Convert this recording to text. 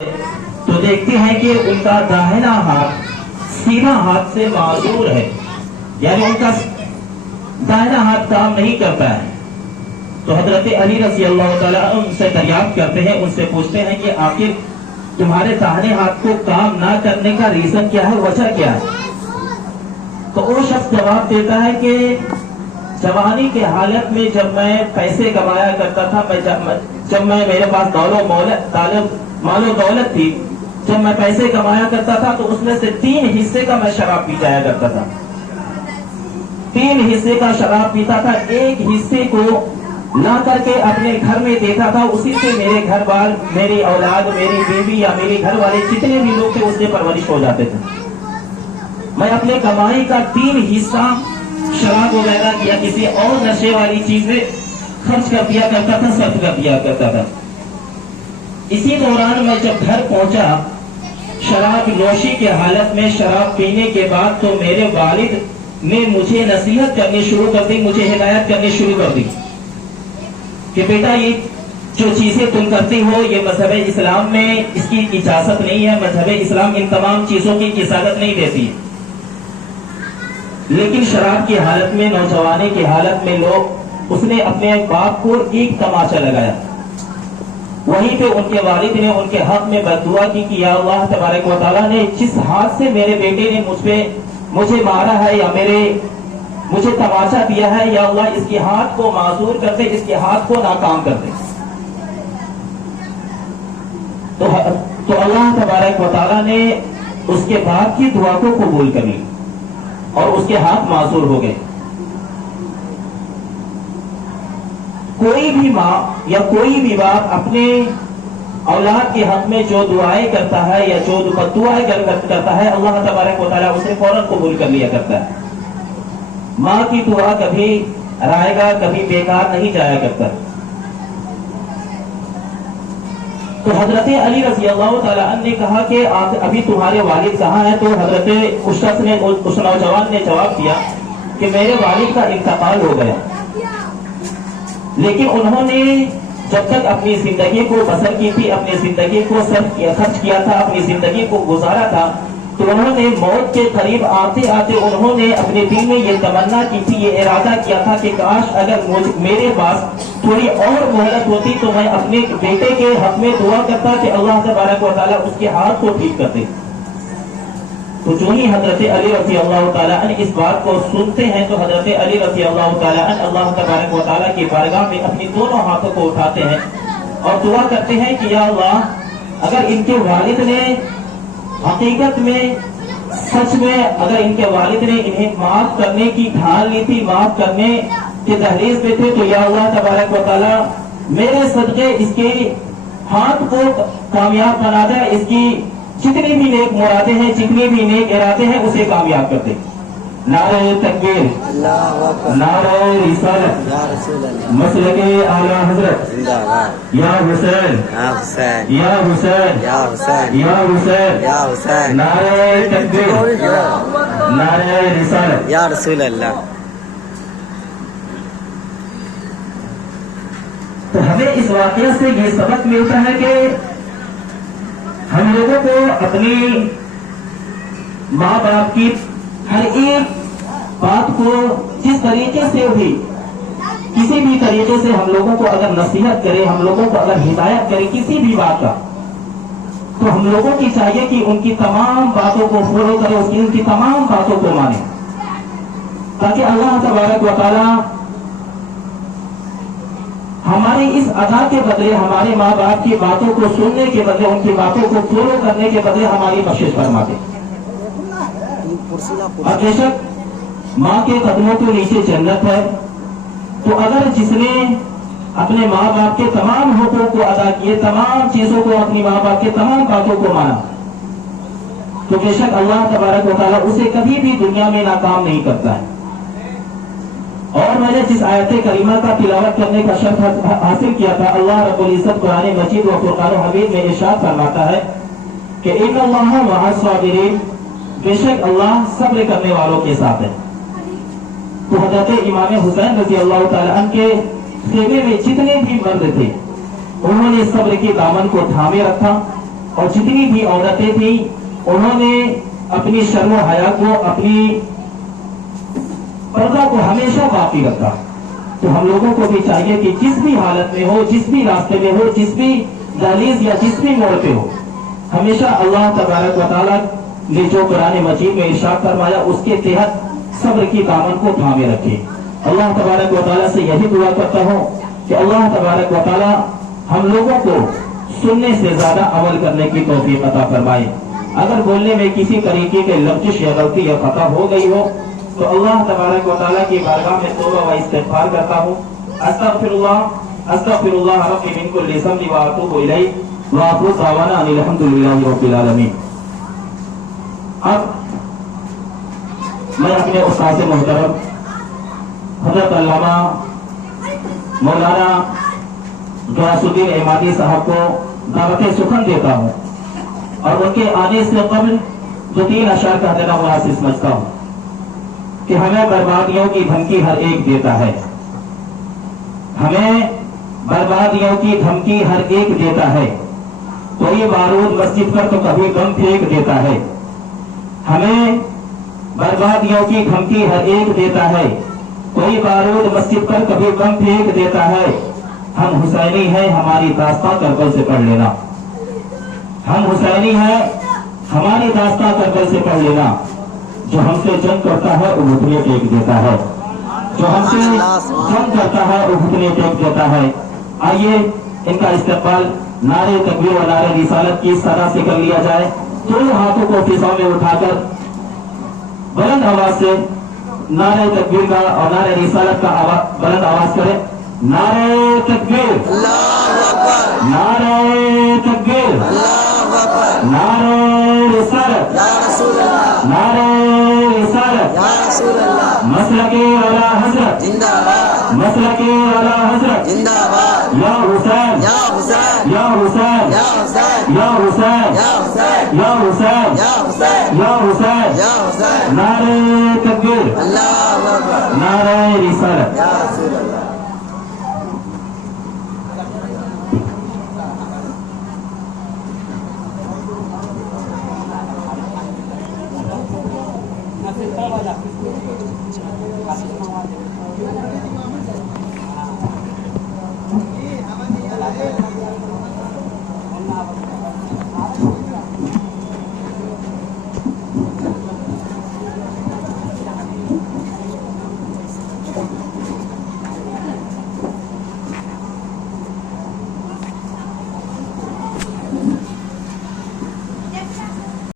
تو دیکھتے ہیں کہ ان کا داہنا ہاتھ سیدھا ہاتھ سے معذور ہے، یعنی ان کا داہنا ہاتھ کام نہیں کرتا ہے۔ تو حضرت علی رضی اللہ تعالیٰ عنہ ان سے دریافت کرتے ہیں، ان سے پوچھتے ہیں کہ آخر تمہارے داہنے ہاتھ کو کام نہ کرنے کا ریزن کیا ہے، وجہ کیا ہے؟ تو وہ شخص جواب دیتا ہے کہ جوانی کے حالت میں جب میں پیسے کمایا کرتا تھا، جب میں میرے پاس مال و دولت تھی، جب میں پیسے کمایا کرتا تھا تو اس میں سے 3 حصے کا میں شراب پی جایا کرتا تھا۔ 3 حصے کا شراب پیتا تھا، 1 حصے کو لا کر کے اپنے گھر میں دیتا تھا، اسی سے میرے گھر وال، میری اولاد، میری بیوی یا میرے گھر والے جتنے بھی لوگ تھے اس سے پرورش ہو جاتے تھے۔ میں اپنے کمائی کا 3 حصہ شراب وغیرہ یا کسی اور نشے والی چیزیں خرچ کر دیا کرتا تھا، صرف کر دیا کرتا تھا۔ اسی دوران میں جب گھر پہنچا شراب نوشی کے حالت میں، شراب پینے کے بعد، تو میرے والد نے مجھے نصیحت کرنی شروع کر دی، مجھے ہدایت کرنی شروع کر دی کہ بیٹا یہ جو چیزیں تم کرتی ہو یہ مذہب اسلام میں اس کی اجازت نہیں ہے، مذہب اسلام ان تمام چیزوں کی اجازت نہیں دیتی۔ لیکن شراب کی حالت میں، نوجوانی کی حالت میں اس نے اپنے باپ کو ایک تماشا لگایا، وہیں پہ ان کے والد نے ان کے حق میں بددعا کی کہ یا اللہ تبارک و تعالیٰ نے جس ہاتھ سے میرے بیٹے نے مجھے مارا ہے یا مجھے تماشا دیا ہے، یا اللہ اس کے ہاتھ کو معذور کر دے، اس کے ہاتھ کو ناکام کر دے۔ تو اللہ تبارک و تعالیٰ نے اس کے باپ کی دعا کو قبول کر لی اور اس کے ہاتھ معذور ہو گئے۔ کوئی بھی ماں یا کوئی بھی باپ اپنے اولاد کے حق میں جو دعائیں کرتا ہے یا جو دعائیں کرتا ہے، اللہ تبارک و تعالیٰ اسے فوراً قبول کر لیا کرتا ہے۔ ماں کی دعا کبھی رائے گا، کبھی بیکار نہیں جایا کرتا۔ تو حضرت علی رضی اللہ تعالیٰ عنہ نے کہا کہ ابھی تمہارے والد کہاں ہیں؟ تو حضرت اس نوجوان نے جواب دیا کہ میرے والد کا انتقال ہو گیا، لیکن انہوں نے جب تک اپنی زندگی کو بسر کی تھی، اپنی زندگی کو خرچ کیا تھا، اپنی زندگی کو گزارا تھا، تو انہوں نے موت کے قریب آتے آتے انہوں نے اپنے دل میں یہ تمنا کی تھی، یہ ارادہ کیا تھا کہ کاش اگر میرے پاس تھوڑی اور مہلت ہوتی تو میں اپنے بیٹے کے حق میں دعا کرتا کہ اللہ تبارک و تعالیٰ اس کے ہاتھ کو ٹھیک کر دے۔ تو جو ہی حضرت علی رضی اللہ تعالیٰ عنہ اس بات کو سنتے ہیں تو حضرت علی رضی اللہ تعالیٰ عنہ اللہ تبارک و تعالیٰ کی بارگاہ میں اپنی دونوں ہاتھوں کو اٹھاتے ہیں اور دعا کرتے ہیں کہ یا اللہ اگر ان کے والد نے حقیقت میں، سچ میں اگر ان کے والد نے انہیں معاف کرنے کی ٹھان لی تھی، معاف کرنے کے دہلیز پہ تھے، تو یا اللہ تبارک و تعالیٰ میرے صدقے اس کے ہاتھ کو کامیاب بنا دے، اس کی جتنی بھی نیک مرادیں ہیں، جتنے بھی نیک ارادے ہیں اسے کامیاب کر دے۔ نعرہ تکبیر، نعرہ رسالت، مسلک اعلیٰ حضرت، یا حسین یا حسین یا حسین یا حسین یا حسین، نعرہ تکبیر، نعرہ رسالت، یا رسول اللہ۔ تو ہمیں اس واقعہ سے یہ سبق ملتا ہے کہ ہم لوگوں کو اپنی ماں باپ کی ہر ایک بات کو جس طریقے سے بھی، کسی بھی طریقے سے ہم لوگوں کو اگر نصیحت کرے، ہم لوگوں کو اگر ہدایت کرے کسی بھی بات کا، تو ہم لوگوں کی چاہیے کہ ان کی تمام باتوں کو فالو کرے، ان کی تمام باتوں کو مانے، تاکہ اللہ تبارک و تعالیٰ ہمارے اس ادا کے بدلے، ہمارے ماں باپ کی باتوں کو سننے کے بدلے، ان کی باتوں کو فالو کرنے کے بدلے ہماری بخشش فرما دے۔ اور بے شک ماں کے قدموں کے نیچے جنت ہے، تو اگر جس نے اپنے ماں باپ کے تمام حقوق کو ادا کیے، تمام چیزوں کو، اپنی ماں باپ کے تمام باتوں کو مانا، تو بے شک اللہ تبارک و تعالیٰ اسے کبھی بھی دنیا میں ناکام نہیں کرتا ہے۔ اور میں نے جس آیت کریمہ کا تلاوت کرنے کا شرف حاصل کیا تھا، اللہ رب العزت قرآن مجید و فرقان حمید میں ارشاد فرماتا ہے کہ ان اللہ مع الصابرین، بے شک اللہ صبر کرنے والوں کے ساتھ ہے۔ تو حضرت امام حسین رضی اللہ تعالیٰ عنہ کے خیمے میں جتنے بھی مرد تھے انہوں نے صبر کے دامن کو تھامے رکھا، اور جتنی بھی عورتیں تھیں انہوں نے اپنی شرم و حیا کو، اپنی پردہ کو ہمیشہ باقی رکھا۔ تو ہم لوگوں کو بھی چاہیے کہ جس بھی حالت میں ہو، جس بھی راستے میں ہو، جس بھی دہلیز یا جس بھی موڑ پہ ہو، ہمیشہ اللہ تبارک و تعالیٰ نے جو قرآن مجید میں ارشاد فرمایا اس کے تحت صبر کی دامن کو تھامے رکھے۔ اللہ تبارک و تعالیٰ سے یہی دعا کرتا ہوں کہ اللہ تبارک و تعالیٰ ہم لوگوں کو سننے سے زیادہ عمل کرنے کی توفیق عطا فرمائے۔ اگر بولنے میں کسی طریقے کے لفظ یا غلطی یا خطا ہو گئی ہو تو اللہ تبارک و تعالیٰ کی بارگاہ میں توبہ و استغفار کرتا ہوں۔ استغفر اللہ ربی من کل ذنب واتوب الیہ وآخر دعوانا ان الحمد للہ رب العالمین۔ اب میں اپنے استاد محترم حضرت علامہ مولانا غیاث الدین عمادی صاحب کو دعوت سخن دیتا ہوں اور ان کے آنے سے قبل جو 3 اشعار کا دینا مناسب سمجھتا ہوں کہ ہمیں بربادیوں کی دھمکی ہر ایک دیتا ہے، ہمیں بربادیوں کی دھمکی ہر ایک دیتا ہے، کوئی بارود مسجد پر تو کبھی بم پھینک دیتا ہے، ہمیں بربادیوں کی دھمکی ہر ایک دیتا ہے، کوئی بارود مسجد پر کبھی بم پھینک دیتا ہے۔ ہم حسینی ہیں، ہماری داستان کربل سے پڑھ لینا، ہم حسینی ہیں، ہماری داستان کربل سے پڑھ لینا۔ جو ہم سے جنگ کرتا ہے وہ گھٹنے ٹیک دیتا ہے، جو ہم سے جنگ کرتا ہے وہ گھٹنے ٹیک دیتا ہے۔ آئیے ان کا استقبال نعرے تکبیر و نعرے رسالت کی صدا سے کر لیا جائے۔ دونوں ہاتھوں کو فضا میں اٹھا کر بلند آواز سے نعرے تکبیر کا اور نعرے رسالت کا بلند آواز کرے۔ نعرے تکبیر، نعرے تکبیر، نعرے رسالت، نعرے رسالت، مسلک اعلیٰ حضرت، مسلک اعلیٰ حضرت، یا حسین، یا حسین، یا حسین، یا حسین، یا حسین، نعرے تکبیر، نعرے رسالت۔